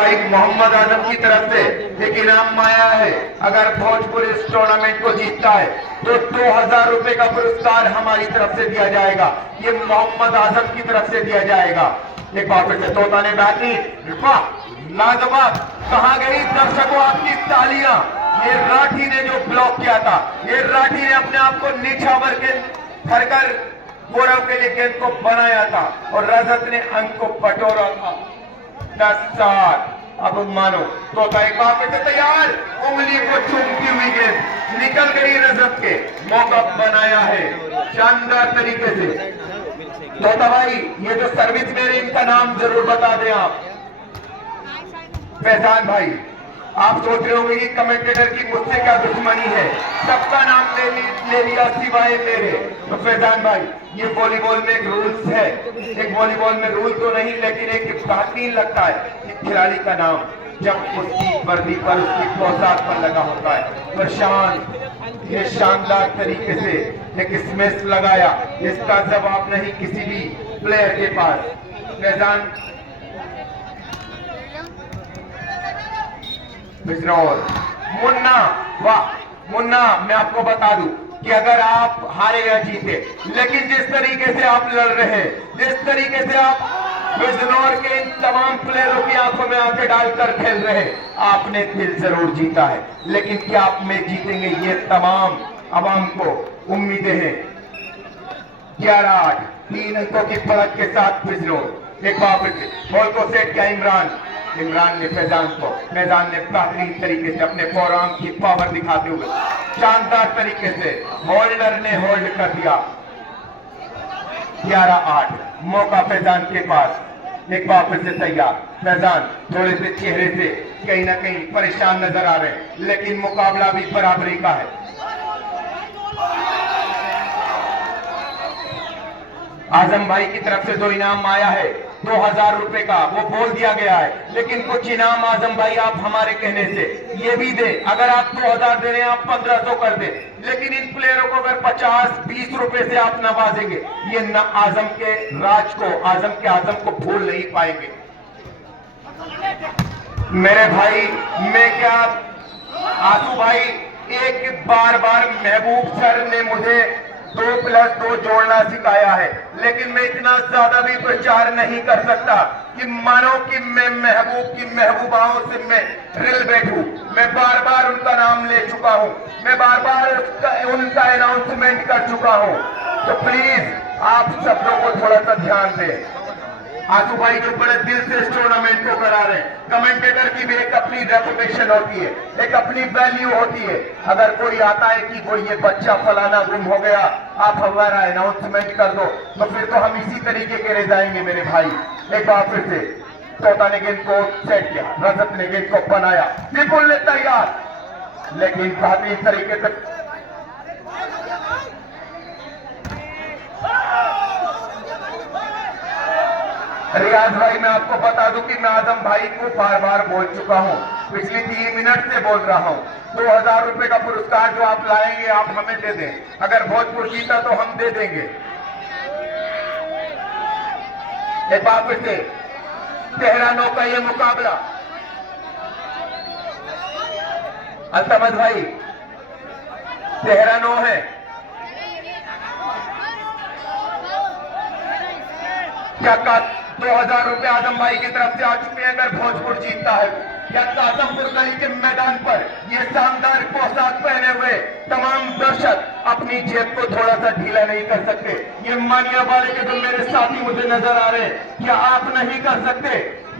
भाई मोहम्मद आजम की तरफ से एक इनाम आया है। अगर भोजपुर इस टूर्नामेंट को जीतता है तो 2000 रुपए का पुरस्कार हमारी तरफ से दिया जाएगा। ये मोहम्मद आजम की तरफ से दिया जाएगा। एक बार फिर से तोता ने बैटिंग, वाह लाजवाब। कहां गई दर्शकों आपकी तालियां। ये राठी ने जो ब्लॉक किया था, ये राठी ने अपने आप को नीछावर के धरकर गौरव के लिए गेंद को बनाया था और रजत ने अंक को बटोरा था 10-7। अब मानो तोता एक बार फिर से तैयार, उंगली को चूमती हुई गेंद निकल गई रजत के, मौका बनाया है शानदार तरीके से। तोता भाई ये जो सर्विस मेरे, इनका नाम जरूर बता दें आप। फैजान भाई, आप सोच रहे होंगे कि कमेंटेटर की मुझसे क्या दुश्मनी है, सबका नाम ले लिया सिवाय मेरे। तो फैजान भाई ये वॉलीबॉल में एक रूल्स है, एक वॉलीबॉल में रूल तो नहीं लेकिन एक बेहतरीन लगता है कि खिलाड़ी का नाम जब उसकी वर्दी पर, उसकी पोशाक पर लगा होता है। प्रशांत ये शानदार तरीके से एक स्मैश लगाया, इसका जवाब नहीं किसी भी प्लेयर के पास। फैजान बिजनौर, मुन्ना, वाह मुन्ना, मैं आपको बता दूं कि अगर आप हारे या जीते, लेकिन जिस तरीके से आप लड़ रहे हैं, जिस तरीके से आप बिजनौर के इन तमाम प्लेयरों की आंखों में आंखें डालकर खेल रहे हैं, आपने दिल जरूर जीता है, लेकिन क्या आप मैच जीतेंगे, ये तमाम आवाम को उम्मीदें हैं। 11-8 3 अंकों की फर्क के साथ बिजनौर। एक बार फिर से बॉल को सेट किया इमरान ने फैजान ने बेहतरीन तरीके से अपने फोरआर्म की पावर दिखाते हुए शानदार तरीके से होल्डर ने होल्ड कर दिया। 11-8 मौका फैजान के पास। एक बार फिर से तैयार, फैजान थोड़े से चेहरे से कहीं ना कहीं परेशान नजर आ रहे हैं, लेकिन मुकाबला भी बराबरी का है। आजम भाई की तरफ से 2 इनाम आया है 2000 रुपए का, वो बोल दिया गया है, लेकिन कुछ इनाम आजम भाई आप हमारे कहने से ये भी दे। अगर आप 2000 दे रहे हैं, आप 1500 कर दे, लेकिन इन प्लेयरों को अगर 50-20 रुपए से आप नवाजेंगे, ये न आजम के राज को, आजम को भूल नहीं पाएंगे। मेरे भाई मैं क्या, आंसू भाई, एक बार महबूब सर ने मुझे 2+2 जोड़ना सिखाया है, लेकिन मैं इतना ज्यादा भी प्रचार नहीं कर सकता कि मानो कि मैं महबूब की महबूबाओं से मैं रिल बैठूं। मैं बार उनका नाम ले चुका हूं, मैं बार उनका अनाउंसमेंट कर चुका हूं। तो प्लीज आप सब लोग को थोड़ा सा ध्यान दें। आंसू भाई जो बड़े दिल से इस टूर्नामेंट को करा रहे हैं, कमेंटेटर की भी एक अपनी रेपुटेशन होती है, एक अपनी वैल्यू होती है। अगर कोई आता है कि कोई ये बच्चा फलाना गुम हो गया, आप हमारा अनाउंसमेंट कर दो, तो फिर तो हम इसी तरीके के रह जाएंगे मेरे भाई। एक बार फिर से तोता ने गेंद को सेट किया, रजत ने गेंद को बनाया, विपुल ने तैयार, लेकिन बेहतरीन तरीके से रियाज भाई, मैं आपको बता दूं कि मैं आजम भाई को बार बोल चुका हूं, पिछली 3 मिनट से बोल रहा हूं, 2000 रुपए का पुरस्कार जो आप लाएंगे आप हमें दे दें। अगर भोजपुर जीता तो हम दे देंगे। एक बार फिर से 13-9 का ये मुकाबला। अल्तमज भाई 13-9 है। क्या 2000 रुपए आजम भाई की तरफ से आ चुके हैं अगर भोजपुर जीतता है। या कासमपुर गली के मैदान पर ये शानदार पोशाक पहने हुए तमाम दर्शक अपनी जेब को थोड़ा सा ढीला नहीं कर सकते। ये मानिया वाले के जो मेरे साथी मुझे नजर आ रहे हैं, क्या आप नहीं कर सकते?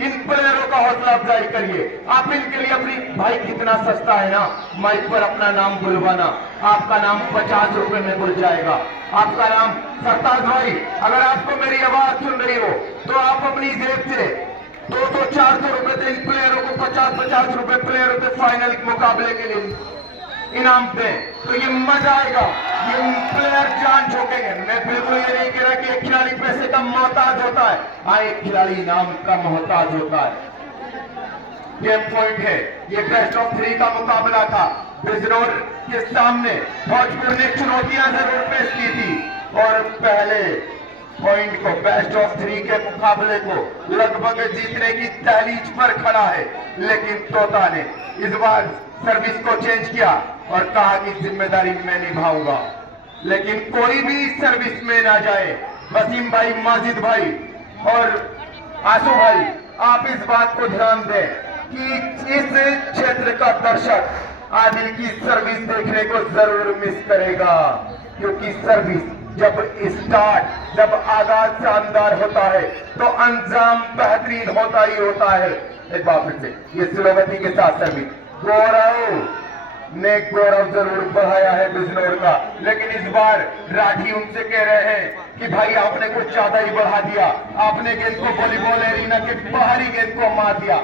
इन प्लेयरों का हौसला अफजाई करिए। आप इनके लिए अपनी, भाई कितना सस्ता है ना माइक पर अपना नाम बुलवाना, आपका नाम 50 रुपए में बुल जाएगा। आपका नाम सरताज भाई, अगर आपको मेरी आवाज सुन रही हो तो आप अपनी जेब से 200-400 रुपए से इन प्लेयरों को 50-50 रुपए प्लेयरों से फाइनल मुकाबले के लिए इनाम दें, तो ये मजा आएगा। ये प्लेयर जान झोंकेंगे। मैं बिल्कुल ये नहीं कह रहा कि एक खिलाड़ी पैसे का मोहताज होता है, हाँ एक खिलाड़ी इनाम का मोहताज होता है। गेम पॉइंट है, ये बेस्ट ऑफ 3 का मुकाबला था। बिजनौर के सामने भोजपुर ने चुनौतियां जरूर पेश की थी और पहले पॉइंट को बेस्ट ऑफ 3 के मुकाबले को लगभग जीतने की दहलीज पर खड़ा है, लेकिन तोता ने इस बार सर्विस को चेंज किया और कहा कि जिम्मेदारी मैं निभाऊंगा। लेकिन कोई भी सर्विस में ना जाए। वसीम भाई, माजिद भाई और आंसू भाई, आप इस बात को ध्यान दें कि इस क्षेत्र का दर्शक आदिल की सर्विस देखने को जरूर मिस करेगा, क्योंकि सर्विस जब आगाज शानदार होता है तो अंजाम बेहतरीन होता ही होता है। एक बार फिर से ये स्लोगति के साथ सर्विस गौरव जरूर बढ़ाया है बिजनौर का, लेकिन इस बार राठी उनसे कह रहे हैं कि भाई आपने कुछ ज्यादा ही बढ़ा दिया, आपने गेंद को वॉलीबॉल एरिना के बाहरी गेंद को मार दिया।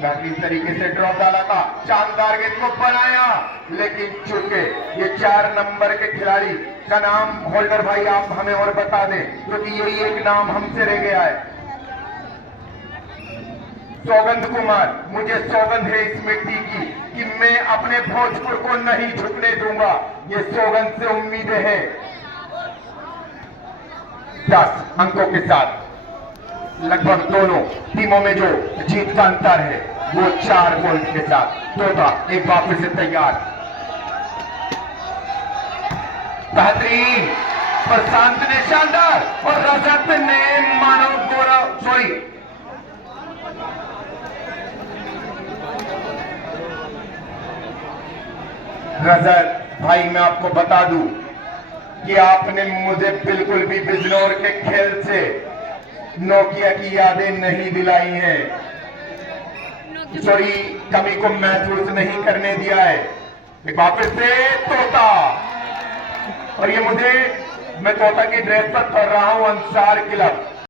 बेहतरीन तरीके से ड्रॉप डाला था, शानदार गेंद को बनाया, लेकिन चूंकि ये 4 नंबर के खिलाड़ी का नाम होल्डर भाई आप हमें और बता दें, क्योंकि यही एक नाम हमसे रह गया है, सौगंध कुमार। मुझे सौगंध है इस मिट्टी की कि मैं अपने भोजपुर को नहीं झुकने दूंगा, ये सौगंध से उम्मीदें हैं। 10 अंकों के साथ लगभग दोनों टीमों में जो जीत का अंतर है वो 4 गोल के साथ। तोता एक बार फिर से तैयार, बेहतरीन, प्रशांत ने शानदार और रजत ने मानव गौरव रजत भाई, मैं आपको बता दूं कि आपने मुझे बिल्कुल भी बिजनौर के खेल से नोकिया की यादें नहीं दिलाई हैं, सॉरी कमी को महसूस नहीं करने दिया है। एक बार फिर से तोता, और ये मैं तोता की ड्रेस पर कर रहा हूं अंसार क्लब।